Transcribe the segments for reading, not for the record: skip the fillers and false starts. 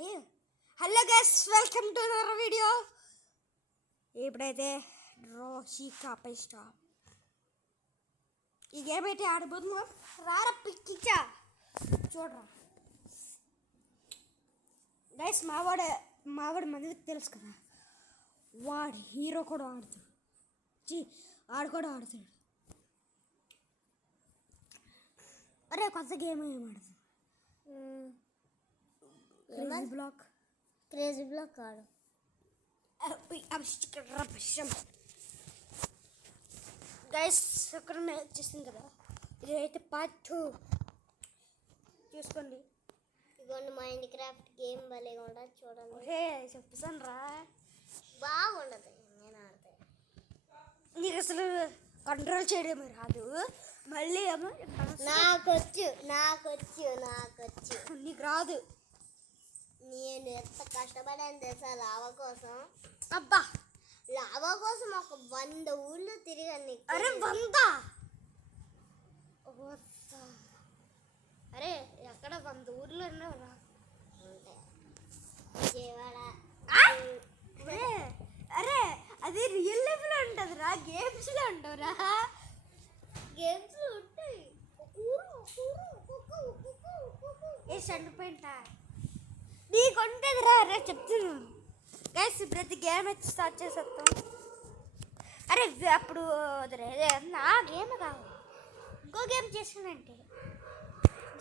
Hello guys, welcome to our video. ఇప్పుడైతే రోషి కాపేస్తా ఈ game అయితే ఆడబోతున్నాం. రారా పిక్కిచ్చా చూడరా గైస్. మావాడు మనకి తెలుసు కదా, వాడు హీరో కూడా ఆడుతాడు. ఆడు కూడా ఆడుతాడు. అరే కొత్త గేమ్ ఏం ఆడుతుంది? క్రేజీ బ్లాక్ ఆడు. గైస్ ఇక్కడ వచ్చేసింది కదా, ఇదైతే పార్ట్ 2 చూసుకోండి. ఇదిగోండి మైండ్ క్రాఫ్ట్ గేమ్ భలేగా ఉండదు చూడండి. చెప్పేసాను రా, బాగుండదు. నేను ఆడతా. నీకు అసలు కంట్రోల్ చేయడం రాదు. మళ్ళీ ఏమో నాకొచ్చు నీకు రాదు. నేను ఎంత కష్టపడాను తెలుసా లావా కోసం. అబ్బా, లావా కోసం ఒక 100 ఊళ్ళు తిరిగాను. అరే 100? అరే ఎక్కడ 100 ఊర్లో ఉన్నావురా? విజయవాడ. అరే అది రియల్ లైఫ్లో ఉంటుంది రా, గేమ్స్లో ఉండవురా. గేమ్స్ ఉంటాయి. ఏ చనిపోయింట నీకు ఉంటుంది రా. అరే చెప్తున్నాను గైస్, ప్రతి గేమ్ అయితే స్టార్ట్ చేసేస్తాం. అరే అప్పుడు నా గేమ్ కాదు, ఇంకో గేమ్ చేసానంటే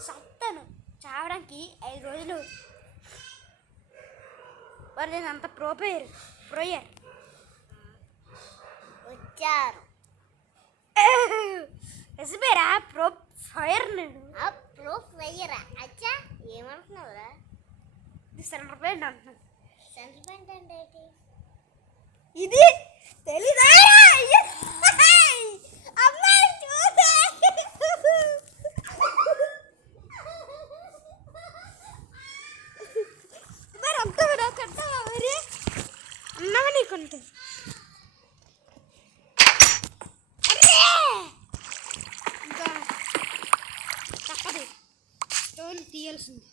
సత్తాను చావడానికి 5 రోజులు. మరి నేను అంత ప్రోయర్ వచ్చారు. ఎస్బేరా ప్రో ఫైర్. నేను ప్రో ఫైరా. అచ్చా ఏమంటున్నావురా? సెంటర్ పాయింట్ అంటున్నాను. సెంటర్ పాయింట్ అంటే ఏంటి? ఇది తెలీదా? అన్నవా నీకుంటుంది. ఇంకా తప్పదు, స్టోన్ తీయాల్సింది.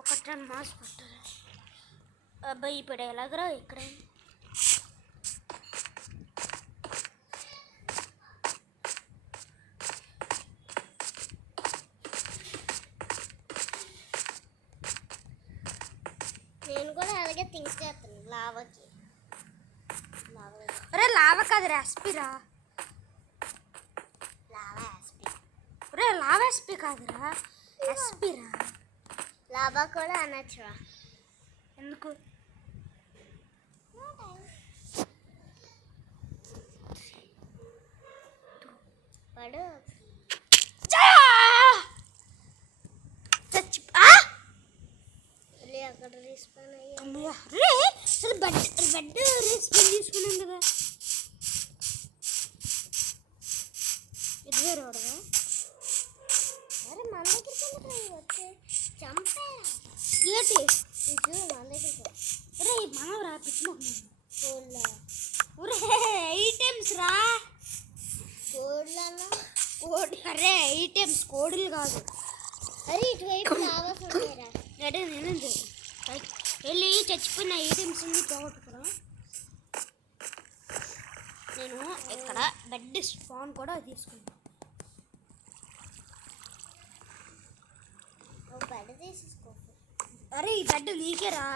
ఒక 10 మార్క్స్ పట్టాలి. అబ్బాయి ఇప్పుడు ఎలాగరా ఇక్కడ? నేను కూడా అలాగే థింక్ చేస్తాను. లావాకి అరే లావా కాదు రెసిపీరా. అరే లావా రెసిపీ కాదురా, రెసిపీరా. లావా కూడా అనొచ్చురా. ఎందుకు? పడు అక్కడ రెస్పాన్ అయ్యా. అసలు బెడ్ రెస్పాన్ తీసుకున్నాం కదా. ఇది వేరే వాడదా? అరే మన దగ్గరికి వచ్చే చంపే ఏంటి ఇది మన దగ్గరికి. అరే మనం రా పిచ్చిమోహన్. ఒరే ఐటమ్స్ రా, కోడ్లలో కోడి. అరే ఐటమ్స్ కోడులు కాదు. అరే ఇటువైపు లావాస్ ఉంటాయిరా. అరే నేను వెళ్ళి చచ్చిపోయిన ఐటమ్స్ పోగొట్టుకురా. నేను ఇక్కడ బెడ్ స్పాన్ కూడా తీసుకున్నాను. బెడ్ తీసేసుకో. అరే ఈ బెడ్ నీకేరా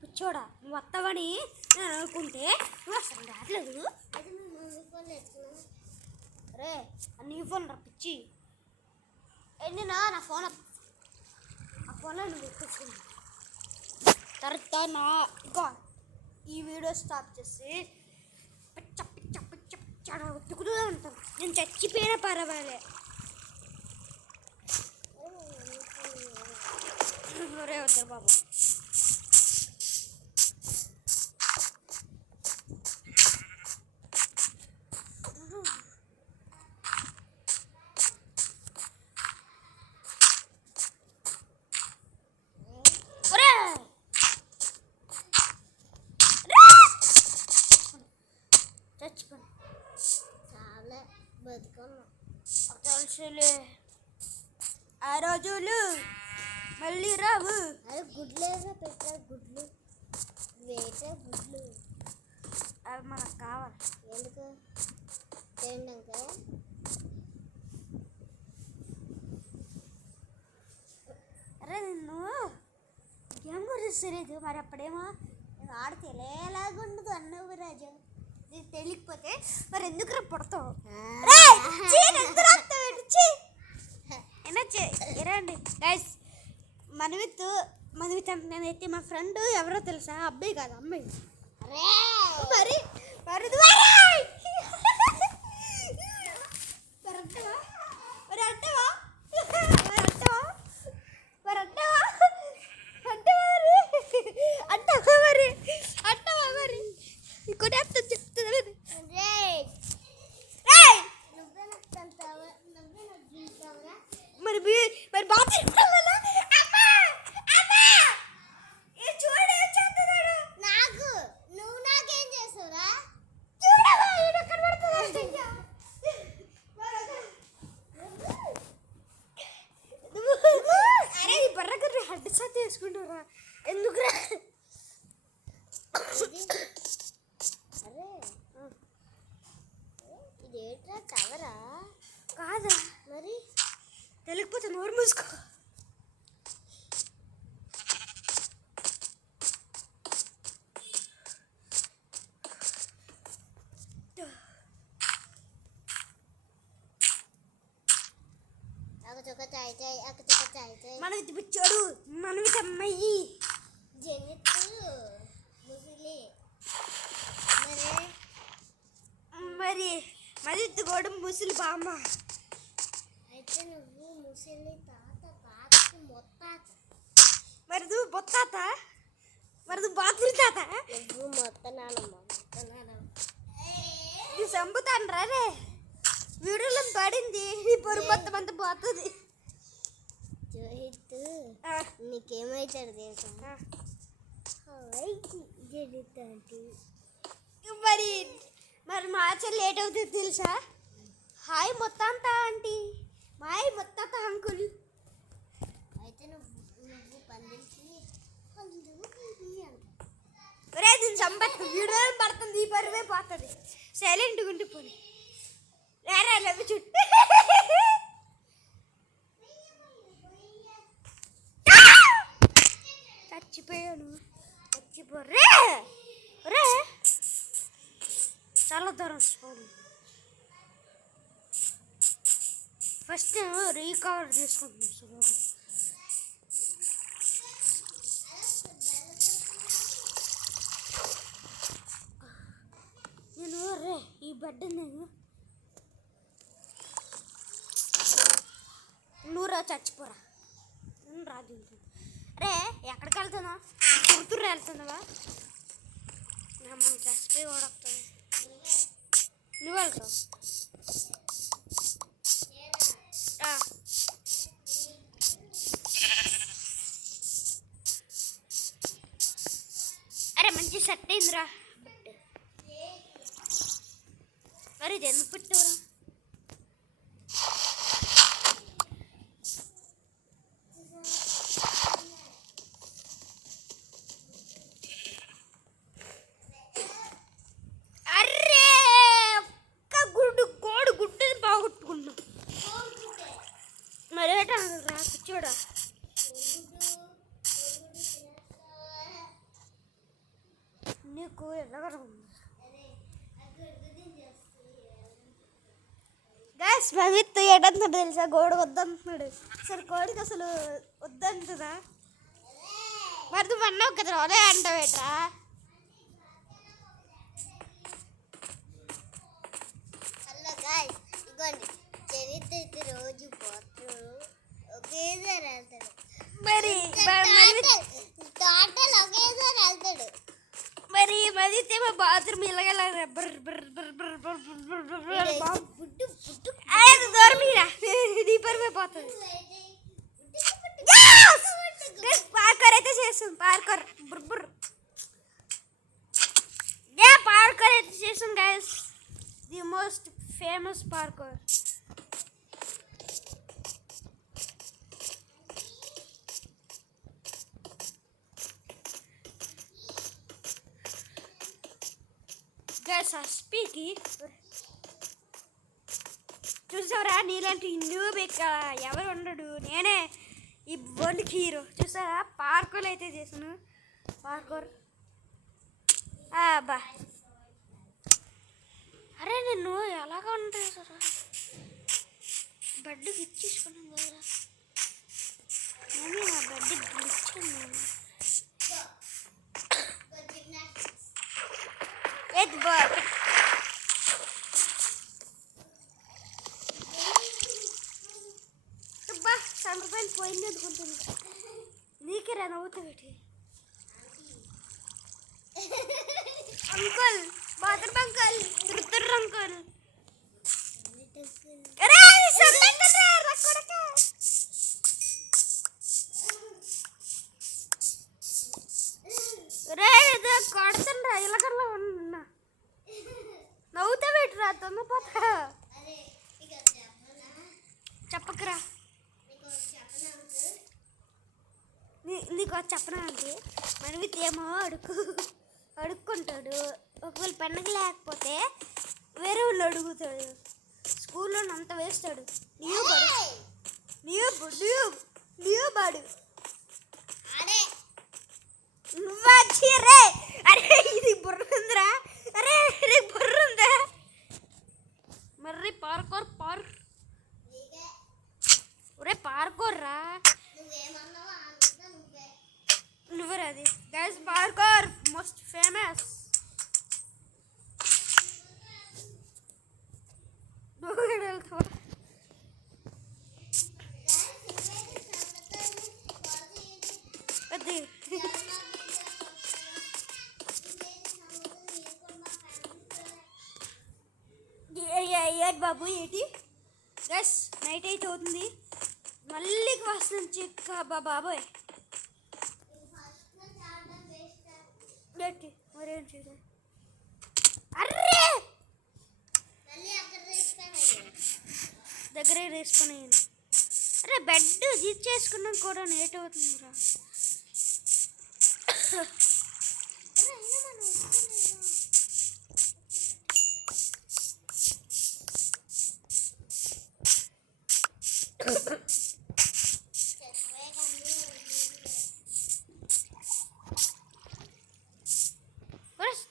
పిచ్చోడా. నువ్వు వస్తావని నేను అనుకుంటే నువ్వు అసలు రావట్లేదు. అది మేము ఫోన్ తెచ్చుకున్నాం. అరే నీ ఫోన్ రా పిచ్చి. ఏంటినా నా ఫోన్, ఆ ఫోన్లో నువ్వు ఎక్కించుకున్నా తర్వాత నా ఇంకా ఈ వీడియో స్టాప్ చేసి పిచ్చ పిచ్చ పిచ్చ పిచ్చ ఉతుకుతూ ఉంటాను. నేను చచ్చిపోయినా పర్వాలే. ఒరే వద్దు బాబు. బతుకున్నాం. తెలుసులే, ఆ రోజులు మళ్ళీ రావు. అరే గుడ్లేగా పెట్టా, గుడ్లు వేట గుడ్లు అవి మనకు కావాలి. ఎందుకు తినడాక? అరే నిన్ను గేమ్ గురించి తెలియదు, మరి అప్పుడేమో నేను ఆడితే ఎలాగుండదు అన్నవు రాజు. నీకు తెలియకపోతే మరి ఎందుకు రా పుడతావు? ఎరండి గైస్, మనవిత్ అంటే నేనైతే మా ఫ్రెండ్ ఎవరో తెలుసా? అబ్బాయి కాదు, అమ్మాయి. మరి మరి మరి బాత్రూమ్ నాకు నువ్వు నాకేం చేస్తావురా? అరే ఈ బర్రగర్రి హెడ్ షాట్ చేసుకుంటారా? ఎందుకురా? అరే ఇదేట్రా టవరా? కాదా? మరి తెలియకపోతే నోరు మూసుకో. మనకి పిచ్చాడు, మనకి అమ్మాయి జనిత్ ముసిలి. మరి మరి కూడా ముసలి బామ్మ. అయితే నువ్వు ముసిలి తాత, తాతకి మొత్తాత. మరి నువ్వు బొత్తాత, మరి నువ్వు బాత్రూమ్ తాత. నువ్వు మొత్తనానమ్మ, నీ చంపుతాను రే. వీడియోలో పడింది నీ పొరుగు మొత్తం అంతా పోతుంది. జోహిత్ నీకేమవుతాడు తెలుసా? జనిత్ అంటే మరి మరి మా చెల్లి లేట్ అవుతుంది తెలుసా? హాయ్ మొత్తాంత ఆంటీ, మాయ్ మొత్తాత అంకుల్. అయితే నువ్వు పందిరికి ఒరే దీన్ని చంపచ్చు, వీడియో పడుతుంది, ఈ పరువే పోతుంది. సైలెంట్గా ఉండిపోయి రారా లవ్వి చుట్టూ. చచ్చిపోయాను, చచ్చిపోరే రే. చాలా దూరం చూడు. ఫస్ట్ రీకవర్ చేసుకుంటున్నాను. నేను రే ఈ బెడ్ నేను నువ్వురా చచ్చిపోరా. రాదు రే, ఎక్కడికి వెళ్తున్నావు? కుర్తురు వెళ్తున్నావా? మన చచ్చిపోయి కూడా వస్తుంది. నువ్వు వెళ్తావు. అరే మంచి సెట్ అయిందిరా. మరి ఇది ఎందుకు పెట్టావురా? చూడ నీకు ఎలాగ గ్యాస్ భవిత్ ఏడంటున్నాడు తెలుసా? గోడ వద్దంటున్నాడు. అసలు కోడికి అసలు వద్దంటుందా? మరి నువ్వు అన్నావు కదా అదే అంటావేట్రా? హలో గాయ్స్, ఇగోండి చరిత్ర అయితే రోజు పోతారు ఒకేసారి వెళ్తాడు. మరి టోటల్ ఒకేసారి వెళ్తాడు. మరి మదితే మా బాత్రూమ్ ఇలాగ దూరమీరా దీపరమే పోతుంది. పార్కర్ అయితే చేస్తాం. పార్కర్ పార్కర్ అయితే చేస్తాం guys. The most famous Parker. Guys ఆ స్పీకి చూసారా, నీలాంటి న్యూబ్ ఎవరు ఉండడు, నేనే ఈ వరల్డ్కి హీరో. చూసారా పార్కర్లు అయితే చేసాను. పార్కర్ బా అరే నిన్ను ఎలాగ ఉంటాయి సార్, బెడ్కి ఇచ్చేసుకున్నాను కదరా. నేను ఆ బెడ్కి ఇచ్చాను నేను. ఏది బా బా సంగపైన పోయింది అనుకుంటుంది. నీకే రా నవ్వుతా పెట్టి. అంకుల్ బాత్రూమ్ అంకుల్, తిరుత్తరు అంకుల్. అరే సొంతంగా రా కొడక. రే ఇది కొడుతుండ్రా ఇలాగల్లా ఉన్నా. నవ్వుతా పెట్టరా తొందరపోతా. చెప్పకరా. నీకు చెప్పనా అంటే మనవిత్ ఏమో అడుక్కుంటాడు. ఒకవేళ పెన్నగ లేకపోతే వేరే వాళ్ళు అడుగుతాడు. స్కూల్లో అంత వేస్తాడు. నీవు బాడు రే. అరే ఇది బుర్ర ఉందిరా. అరే ఇది బుర్ర ఉందా మర్రి పార్కోర్ ఒరే పార్కోర్ రా. నువ్వే అది గైస్ పార్కోర్ మోస్ట్ ఫేమస్. ఏటి బాబు ఏంటి గైస్, నైట్ అయితే అవుతుంది. మళ్ళీ క్లాస్ నుంచి బాబోయ్ ఏంటి మరేం చేయాలి. అర్రే దగ్గరే వేసుకుని. అరే బెడ్ చేసుకున్నాం కూడా లేట్ అవుతుందిరా.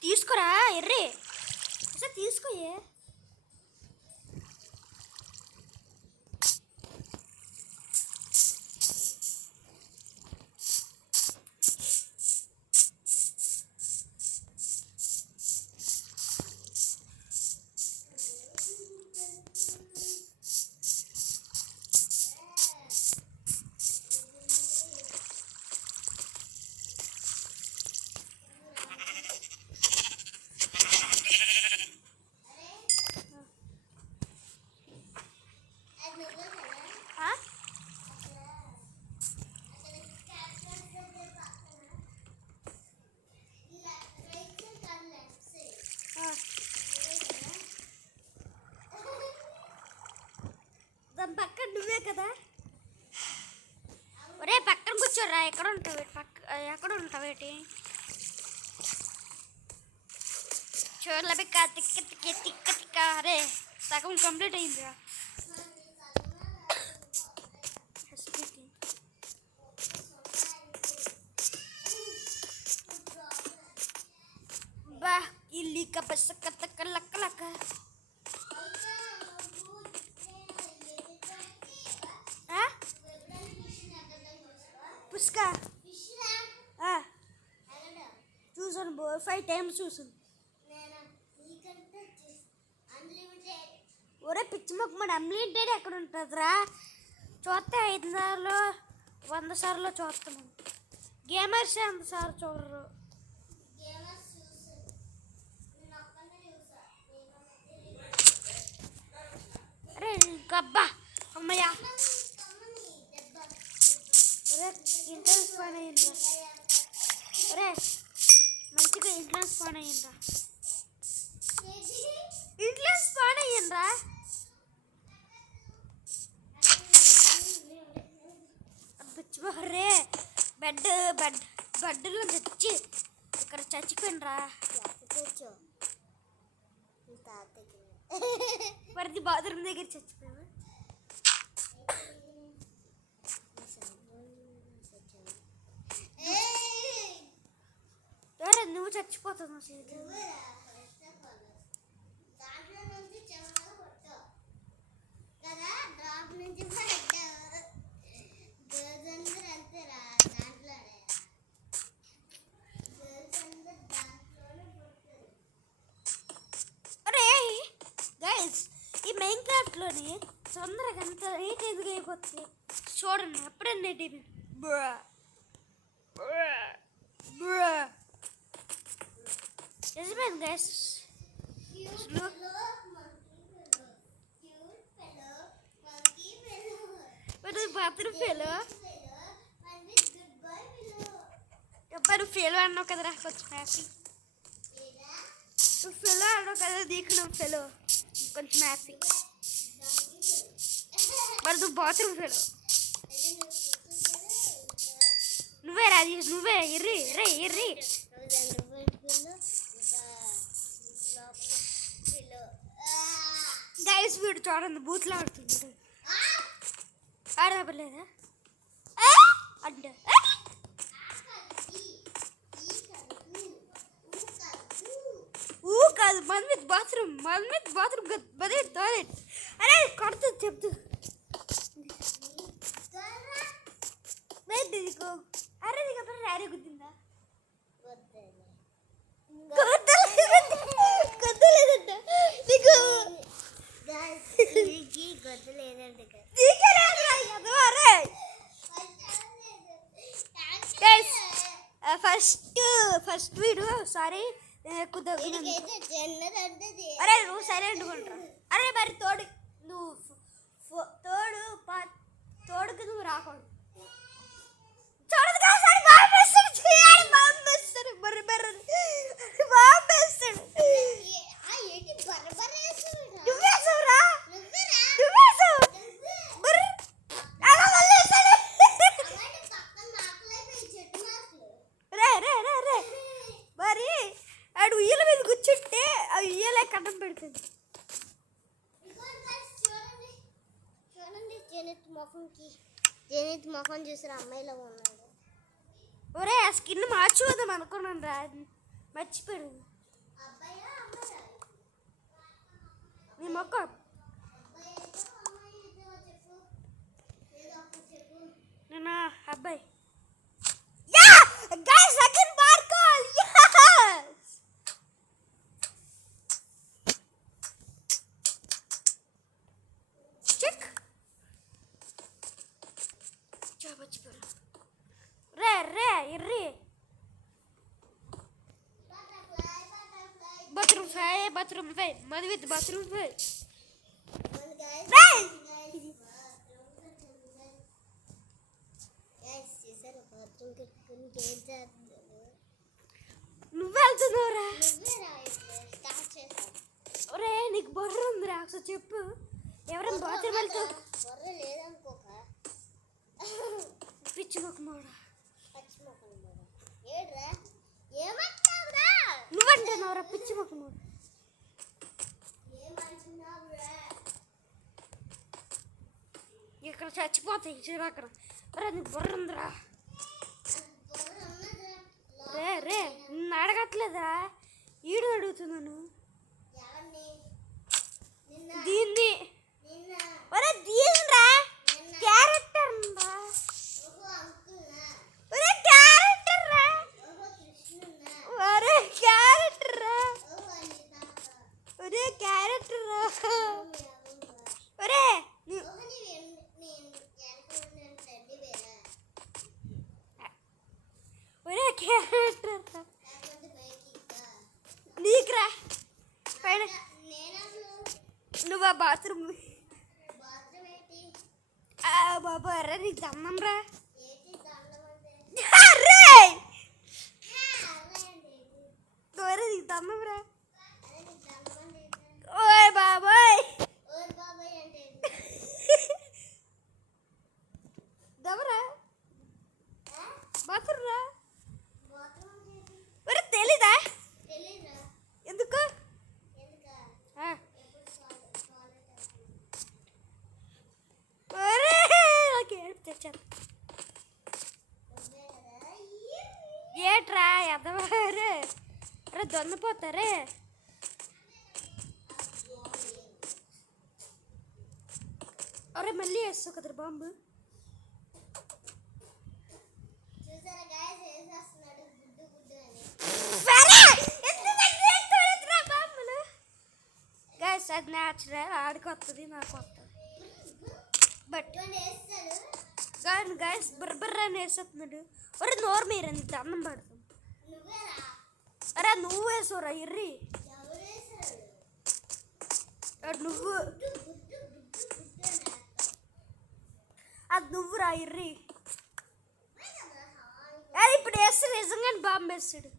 తీసుకురా ఎర్రే అసలు తీసుకోయే. దాని పక్కన నువ్వే కదా. ఒరే పక్కన కూర్చోరా. ఎక్కడ ఉంటావు ఎక్కడ ఉంటావేటి చోర్ల పిక్క తిక్క తిక్క తిక్క తిక్క. అరే సగం కంప్లీట్ అయిందిరా. బా ఇల్లిక బస్స కత్తక్క లక్క లక్క. పుష్క చూసాను 5 times చూసాను. ఒరే పిచ్చి మొక్క మన అన్లిమిటెడ్ ఎక్కడ ఉంటుందిరా. చూస్తే 5 సార్లు 100 సార్లు చూస్తాము. గేమర్స్ అంత సార్లు చూడరు. అరే గబ్బా అమ్మయ్య. ఒరే ఇంట్లో స్పాన్ అయ్యిండ్రా. ఒరే మంచిగా ఇంట్లో స్పాన్ అయ్యిండ్రా. ఇంట్లో స్పాన్ అయ్యిండ్రా. అరే బెడ్ బెడ్ బెడ్లో చచ్చి ఇక్కడ చచ్చిపోయినరా. తెచ్చు తాతకి మరి బాత్రూమ్ దగ్గర చచ్చిపోయావా? ఎవరే నువ్వు చచ్చిపోతున్నావు సీత. అరే గైస్ ఈ మైన్ క్రాఫ్ట్లోని తొందరగా అంత రేట్ ఎందుకు అయిపోతుంది చూడండి. అప్పుడే నెట్ నిజమేది గైస్. బాత్రూమ్ ఫెయిల్ ఎప్పుడు ఫెయిల్ అన్నావు కదరా కొంచెం హ్యాపీ. నువ్వు ఫెయిల్ అన్నావు కదా నీకు నువ్వు ఫెయిల్ కొంచెం హ్యాపీ. మరి నువ్వు బాత్రూమ్ ఫెయిల్ నువ్వే రాజీ నువ్వే ఎర్రి రే ఎర్రి. గైస్ వీడు చూడండి బూత్లో ఆడుతుంది. ఆడపడలేదా అంటే కాదు మన మీద బాత్రూమ్ బదే టాయిలెట్. అరే కొడుతుంది చెప్తూ అరే నీకు అప్పుడు ర్యారీ గుద్దిందా? కొద్దలేదంట నీకు ఫస్ట్ వీడు సారీ అరే నువ్వు సైలెంట్ కొంటరా. అరే మరి తోడు నువ్వు తోడుకి నువ్వు రాకూడదు. మరి ఆడు ఉయ్యల మీద కూర్చుంటే ఆ ఉయ్యలే కన్నం పెడుతుంది. జనిత్ ముఖం చూసారు అమ్మాయిలో ఉన్నాడు. ఒరే ఆ స్కిన్ మార్చుకోదాం అనుకున్నాను రా మర్చిపోయాడు. నీ మొక్క నేను అబ్బాయి bathroom fail. Mother with bathroom fail. నువ్వు వెళ్తున్నావురా? ఒరే నీకు బొర్ర ఉందిరా ఒకసారి చెప్పు. ఎవరైనా బాత్రూమ్ వెళ్తావు? పిచ్చి మొక్కమోడా నువ్వంటున్నావురా పిచ్చి మొక్కమోడా. ఇక్కడ చచ్చిపోతాయి చిరాకరా. రే నీకు బొర్ర ఉందిరా? రే నిన్ను అడగట్లేదా ఈడు అడుగుతున్నాను దీన్ని. ఒరే దీనిరా క్యారెక్టర్ రా. ఒరే క్యారెక్టర్ రా. ఒరే క్యారెక్టర్ రా. ఒరే క్యారెక్టర్ రా. ఒరే ఒరే క్యారెక్టర్ రా. నీకురా పైన నువ్వు ఆ బాత్రూమ్ బాబా. అరే నీకు దమ్మం రా. ఒరే నీకు దమ్మం రా. ఓయ్ బాబాయ్ దమ్మరా. దొన్నపోతారే. అరే మళ్ళీ వేస్తావు కదరా బాంబు. చూసారా గాయస్ వేసేస్తున్నాడు గుడ్డు గుడ్డు అని. గైస్ అది న్యాచురల్, ఆడికి వస్తుంది నాకు వస్తుంది. బట్ వేస్తాడు గైస్ బుర్ర అని వేస్తున్నాడు. ఒరే నోరు మీరు ఎంత అన్నం పడుతుంది. నువ్వేరా అరే నువ్వు వేసుకోరా ఇర్రి. ఎవరు వేసారు నువ్వు గుడ్డు గుడ్డు గుడ్డు గుడ్డు అని అది నువ్వురా ఇర్రి. వేస్తాడు. అరే ఇప్పుడు వేస్తాడు నిజంగానే బాంబు వేస్తాడు.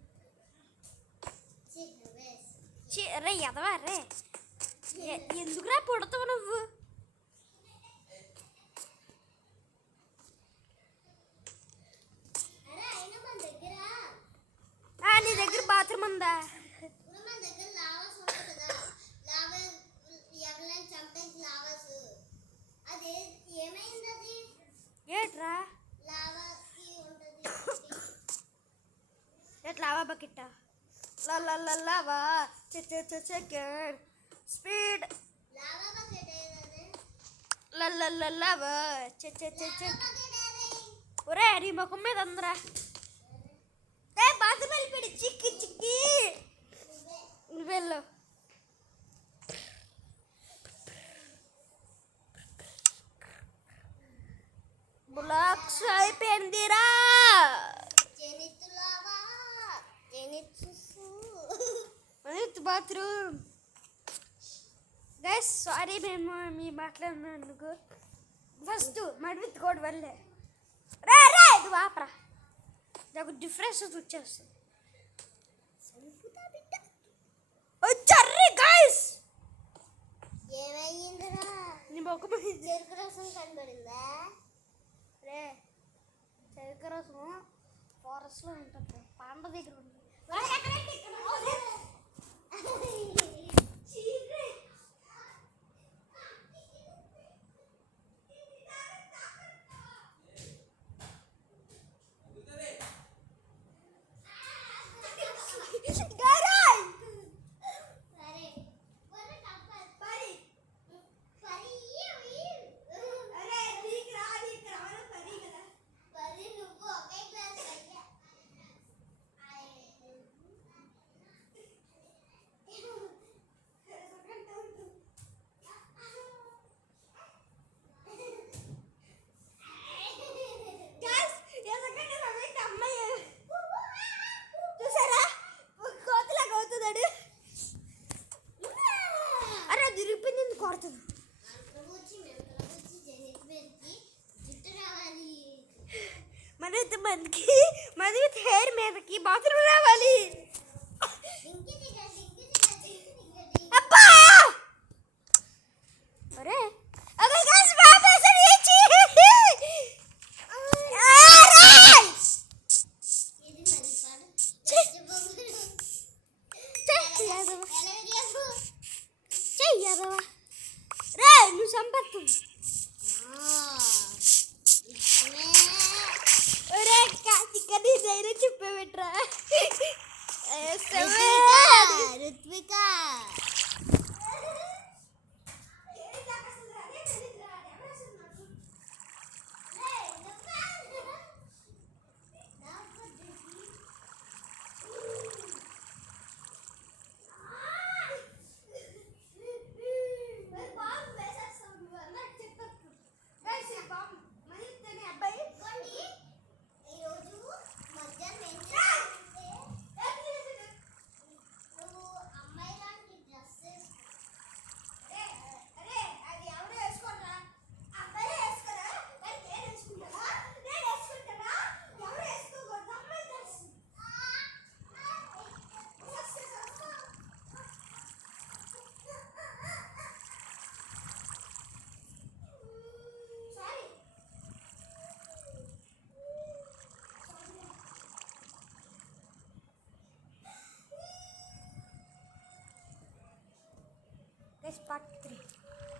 అరే ఎదవా రే, ఎందుకురా పుడతావు నువ్వు? అరే అయినా మన దగ్గర నీ దగ్గర బాత్రూమ్ ఉందా? ఇప్పుడు మన దగ్గర లావాస్ ఉంటుంది కదా, లావా ఎవరైనా చంపేసి లావాస్ అది ఏమైంది? అది ఏట్రా లావాకి ఉంటుంది. ఎట్లా లావా బకెట్ట lava second speed lava bucket ఏదది? లావా లావా బకెట్ ఏది? ఒరే నీ ముఖం మీద అందరా బాత్రూమ్ వెళ్ళిపోయాడు. చిక్కి చిక్కి నువ్వే నువ్వెళ్ళు. బ్లాక్స్ అయిపోయిందిరా. జనితు లావా జనితుసు బాత్రూమ్ గైస్ సారీ మేము మీ మాట్లాడినందుకు. ఫస్ట్ మడివిత్తుకోవడం వల్లే రే రే ఇది వాపరా, నాకు డిఫరెన్స్ వచ్చేస్తుంది. సంపుతా బిడ్డ వచ్చర్రి గైస్. ఏమైందిరా? నీ ముఖం చెరుకు రసం కనబడిందా? రే చెరుకు రసం ఫారెస్ట్లో ఉంటుంది, పాండ దగ్గర ఉంటుంది. సరే ఒరే కప్పల్ పరి పరి పరి నువ్వు ఒకే క్లాస్ అయ్యా. చూసారా కోతలాగా అవుతున్నాడు. అరే అది రిపోయింది కొడుతుంది. ప్రభుచి జనితు మీదకి జుట్టు రావాలి. మనకి హెయిర్ మీదకి బాత్రూమ్ రావాలి. డింకి దిగ డింకి దిగ డింకి దిగ అబ్బా అరే అరే గైస్ వాపస్ రీచి. ఇది మరి పాడు చెయ్యబోగురు చెయ్యదవా రే నువ్వు సంపత్తుంది. ఒరే కాచికని ధైర్యం చెప్పేవిట్రా. రుత్విక ఈరోజు మధ్యాహ్నం ఏం చేయాలంటే నువ్వు అమ్మాయి లాంటి డ్రెస్ Guys, part 3.